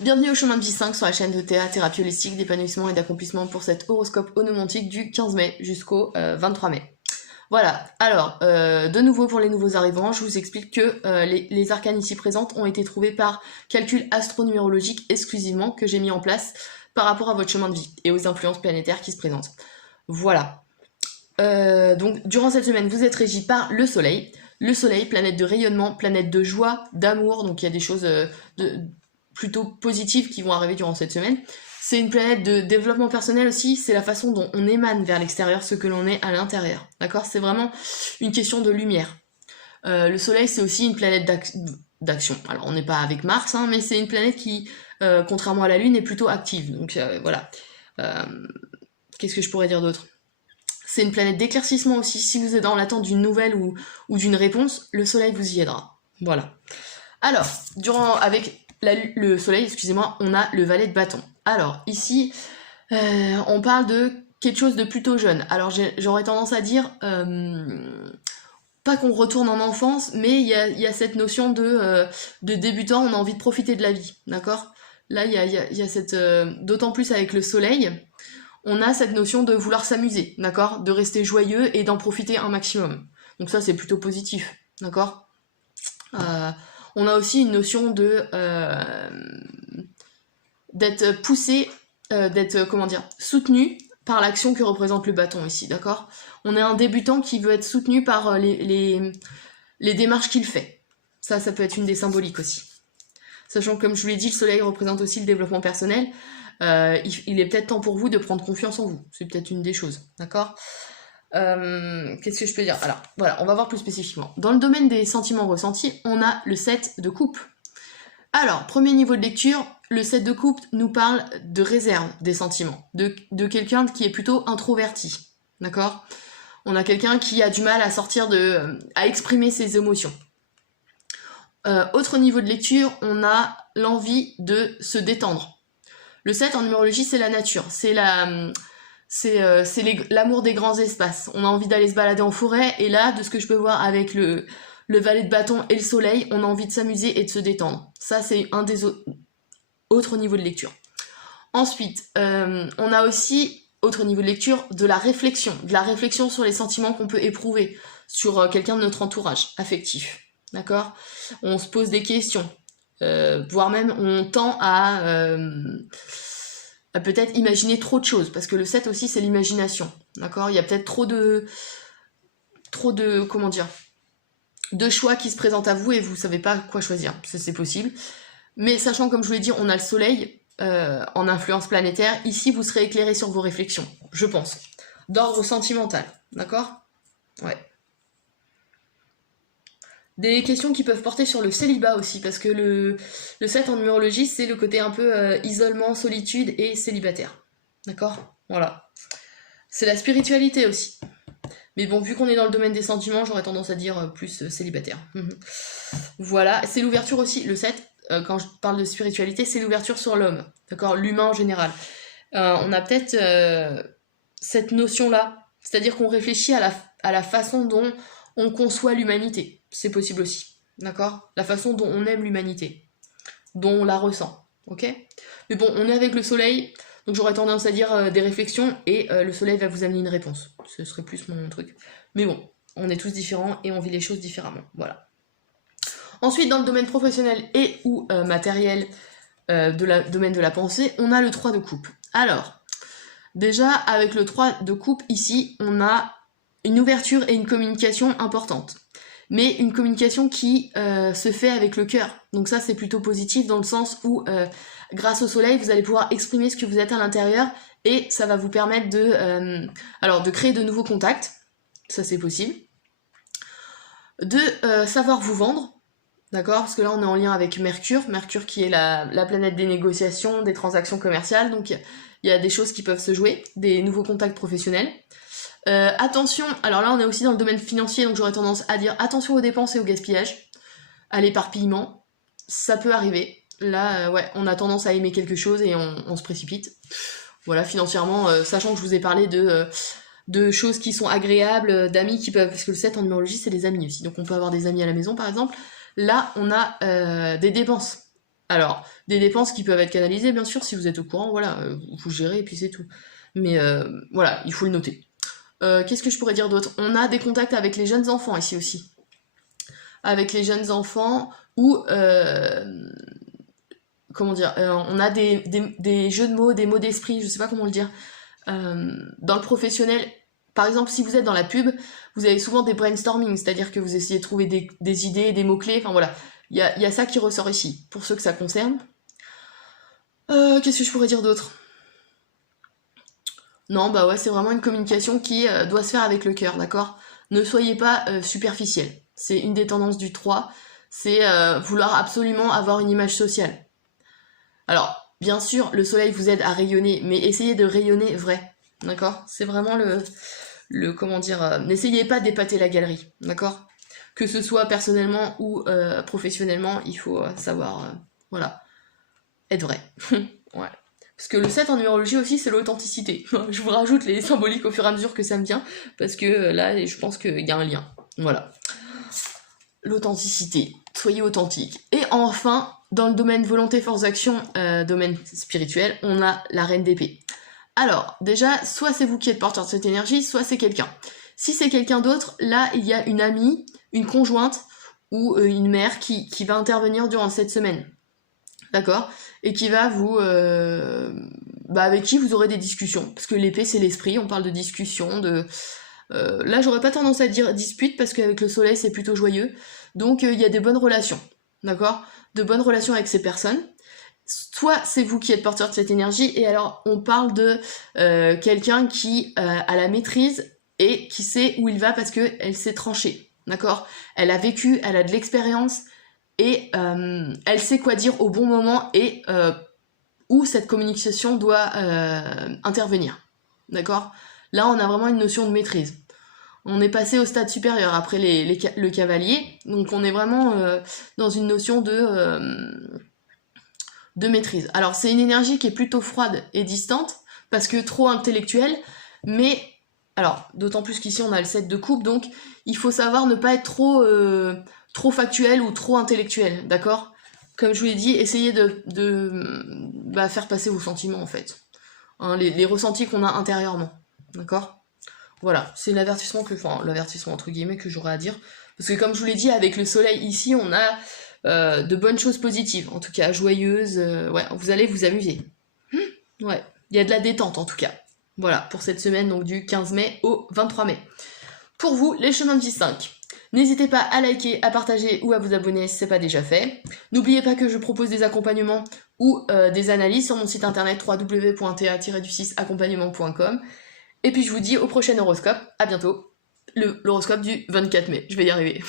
Bienvenue au chemin de vie 5 sur la chaîne de Théa, thérapie holistique, d'épanouissement et d'accomplissement pour cet horoscope onomantique du 15 mai jusqu'au 23 mai. Voilà, alors, de nouveau pour les nouveaux arrivants, je vous explique que les arcanes ici présentes ont été trouvées par calcul astronumérologique exclusivement que j'ai mis en place par rapport à votre chemin de vie et aux influences planétaires qui se présentent. Voilà. Donc, durant cette semaine, vous êtes régi par le Soleil. Le Soleil, planète de rayonnement, planète de joie, d'amour, donc il y a des choses plutôt positives qui vont arriver durant cette semaine. C'est une planète de développement personnel aussi, c'est la façon dont on émane vers l'extérieur ce que l'on est à l'intérieur. D'accord? C'est vraiment une question de lumière. Le Soleil, c'est aussi une planète d'action. Alors, on n'est pas avec Mars, hein, mais c'est une planète qui, contrairement à la Lune, est plutôt active. Donc, voilà. Qu'est-ce que je pourrais dire d'autre? C'est une planète d'éclaircissement aussi. Si vous êtes dans l'attente d'une nouvelle ou d'une réponse, le Soleil vous y aidera. Voilà. Alors, avec le Soleil, excusez-moi, on a le valet de bâton. Alors, ici, on parle de quelque chose de plutôt jeune. Alors, j'aurais tendance à dire, pas qu'on retourne en enfance, mais il y a cette notion de débutant, on a envie de profiter de la vie, d'accord? Là, il y a cette... d'autant plus avec le Soleil, on a cette notion de vouloir s'amuser, d'accord? De rester joyeux et d'en profiter un maximum. Donc ça, c'est plutôt positif, d'accord? On a aussi une notion de d'être poussé, d'être, comment dire, soutenu par l'action que représente le bâton ici, d'accord? On est un débutant qui veut être soutenu par les démarches qu'il fait. Ça peut être une des symboliques aussi. Sachant que, comme je vous l'ai dit, le Soleil représente aussi le développement personnel. Il est peut-être temps pour vous de prendre confiance en vous. C'est peut-être une des choses, d'accord? Qu'est-ce que je peux dire? Alors, voilà, on va voir plus spécifiquement. Dans le domaine des sentiments ressentis, on a le 7 de coupe. Alors, premier niveau de lecture, le 7 de coupe nous parle de réserve des sentiments, de quelqu'un qui est plutôt introverti, d'accord? On a quelqu'un qui a du mal à à exprimer ses émotions. Autre niveau de lecture, on a l'envie de se détendre. Le 7 en numérologie, c'est la nature, c'est l'amour des grands espaces. On a envie d'aller se balader en forêt, et là, de ce que je peux voir avec le valet de bâton et le Soleil, on a envie de s'amuser et de se détendre. Ça, c'est un des autres niveaux de lecture. Ensuite, on a aussi, autre niveau de lecture, de la réflexion sur les sentiments qu'on peut éprouver sur quelqu'un de notre entourage affectif. D'accord? On se pose des questions, voire même on tend à peut-être imaginer trop de choses, parce que le 7 aussi c'est l'imagination, d'accord? Il y a peut-être trop de, comment dire, de choix qui se présentent à vous et vous savez pas quoi choisir, c'est possible. Mais sachant, comme je vous l'ai dit, on a le Soleil en influence planétaire, ici vous serez éclairé sur vos réflexions, je pense, d'ordre sentimental, d'accord? Ouais. Des questions qui peuvent porter sur le célibat aussi, parce que le 7 en numérologie, c'est le côté un peu isolement, solitude et célibataire. D'accord? Voilà. C'est la spiritualité aussi. Mais bon, vu qu'on est dans le domaine des sentiments, j'aurais tendance à dire plus célibataire. Voilà, c'est l'ouverture aussi, le 7, quand je parle de spiritualité, c'est l'ouverture sur l'homme, d'accord? L'humain en général. On a peut-être cette notion-là, c'est-à-dire qu'on réfléchit à la façon dont on conçoit l'humanité. C'est possible aussi, d'accord? La façon dont on aime l'humanité, dont on la ressent, ok? Mais bon, on est avec le Soleil, donc j'aurais tendance à dire des réflexions, et le Soleil va vous amener une réponse. Ce serait plus mon truc. Mais bon, on est tous différents et on vit les choses différemment, voilà. Ensuite, dans le domaine professionnel et ou matériel, domaine de la pensée, on a le 3 de coupe. Alors, déjà, avec le 3 de coupe, ici, on a une ouverture et une communication importante. Mais une communication qui se fait avec le cœur. Donc ça, c'est plutôt positif dans le sens où, grâce au Soleil, vous allez pouvoir exprimer ce que vous êtes à l'intérieur et ça va vous permettre de créer de nouveaux contacts. Ça, c'est possible. De savoir vous vendre, d'accord? Parce que là, on est en lien avec Mercure. Mercure qui est la planète des négociations, des transactions commerciales. Donc, il y a des choses qui peuvent se jouer, des nouveaux contacts professionnels. Attention, alors là on est aussi dans le domaine financier, donc j'aurais tendance à dire attention aux dépenses et au gaspillage, à l'éparpillement, ça peut arriver. Là, ouais, on a tendance à aimer quelque chose et on se précipite. Voilà, financièrement, sachant que je vous ai parlé de choses qui sont agréables, d'amis qui peuvent, parce que le 7 en numérologie c'est des amis aussi, donc on peut avoir des amis à la maison par exemple. Là, on a des dépenses. Alors, des dépenses qui peuvent être canalisées, bien sûr, si vous êtes au courant, voilà, vous gérez et puis c'est tout. Mais voilà, il faut le noter. Qu'est-ce que je pourrais dire d'autre? On a des contacts avec les jeunes enfants ici aussi. Avec les jeunes enfants ou comment dire, on a des jeux de mots, des mots d'esprit, je sais pas comment le dire. Dans le professionnel, par exemple, si vous êtes dans la pub, vous avez souvent des brainstorming, c'est-à-dire que vous essayez de trouver des idées, des mots-clés, enfin voilà. Il y a ça qui ressort ici, pour ceux que ça concerne. Qu'est-ce que je pourrais dire d'autre? Non, bah ouais, c'est vraiment une communication qui doit se faire avec le cœur, d'accord? Ne soyez pas superficiel. C'est une des tendances du 3, c'est vouloir absolument avoir une image sociale. Alors, bien sûr, le soleil vous aide à rayonner, mais essayez de rayonner vrai, d'accord? C'est vraiment comment dire, n'essayez pas d'épater la galerie, d'accord? Que ce soit personnellement ou professionnellement, il faut savoir, voilà, être vrai. Ouais. Parce que le 7 en numérologie aussi, c'est l'authenticité. Je vous rajoute les symboliques au fur et à mesure que ça me vient, parce que là, je pense qu'il y a un lien. Voilà. L'authenticité. Soyez authentique. Et enfin, dans le domaine volonté, force d'action, domaine spirituel, on a la reine d'épée. Alors, déjà, soit c'est vous qui êtes porteur de cette énergie, soit c'est quelqu'un. Si c'est quelqu'un d'autre, là, il y a une amie, une conjointe ou une mère qui va intervenir durant cette semaine. D'accord? Et qui va vous... avec qui vous aurez des discussions. Parce que l'épée, c'est l'esprit, on parle de discussion, de... là, j'aurais pas tendance à dire dispute, parce qu'avec le soleil, c'est plutôt joyeux. Donc, il y a des bonnes relations. D'accord? De bonnes relations avec ces personnes. Soit c'est vous qui êtes porteur de cette énergie, et alors on parle de quelqu'un qui a la maîtrise et qui sait où il va parce qu'elle s'est tranchée, d'accord? Elle a vécu, elle a de l'expérience, et elle sait quoi dire au bon moment et où cette communication doit intervenir, d'accord? Là, on a vraiment une notion de maîtrise. On est passé au stade supérieur après le cavalier, donc on est vraiment dans une notion de maîtrise. Alors c'est une énergie qui est plutôt froide et distante, parce que trop intellectuelle, mais alors d'autant plus qu'ici on a le 7 de coupe, donc il faut savoir ne pas être trop factuel ou trop intellectuel, d'accord? Comme je vous l'ai dit, essayez de faire passer vos sentiments en fait, hein, les ressentis qu'on a intérieurement, d'accord? Voilà, c'est l'avertissement l'avertissement entre guillemets que j'aurais à dire, parce que comme je vous l'ai dit, avec le soleil ici, on a de bonnes choses positives, en tout cas joyeuses, ouais, vous allez vous amuser. Ouais, il y a de la détente en tout cas. Voilà, pour cette semaine, donc du 15 mai au 23 mai. Pour vous, les chemins de J5. N'hésitez pas à liker, à partager ou à vous abonner si ce n'est pas déjà fait. N'oubliez pas que je propose des accompagnements ou des analyses sur mon site internet www.ta-du6accompagnement.com. Et puis je vous dis au prochain horoscope, à bientôt. L'horoscope du 24 mai, je vais y arriver.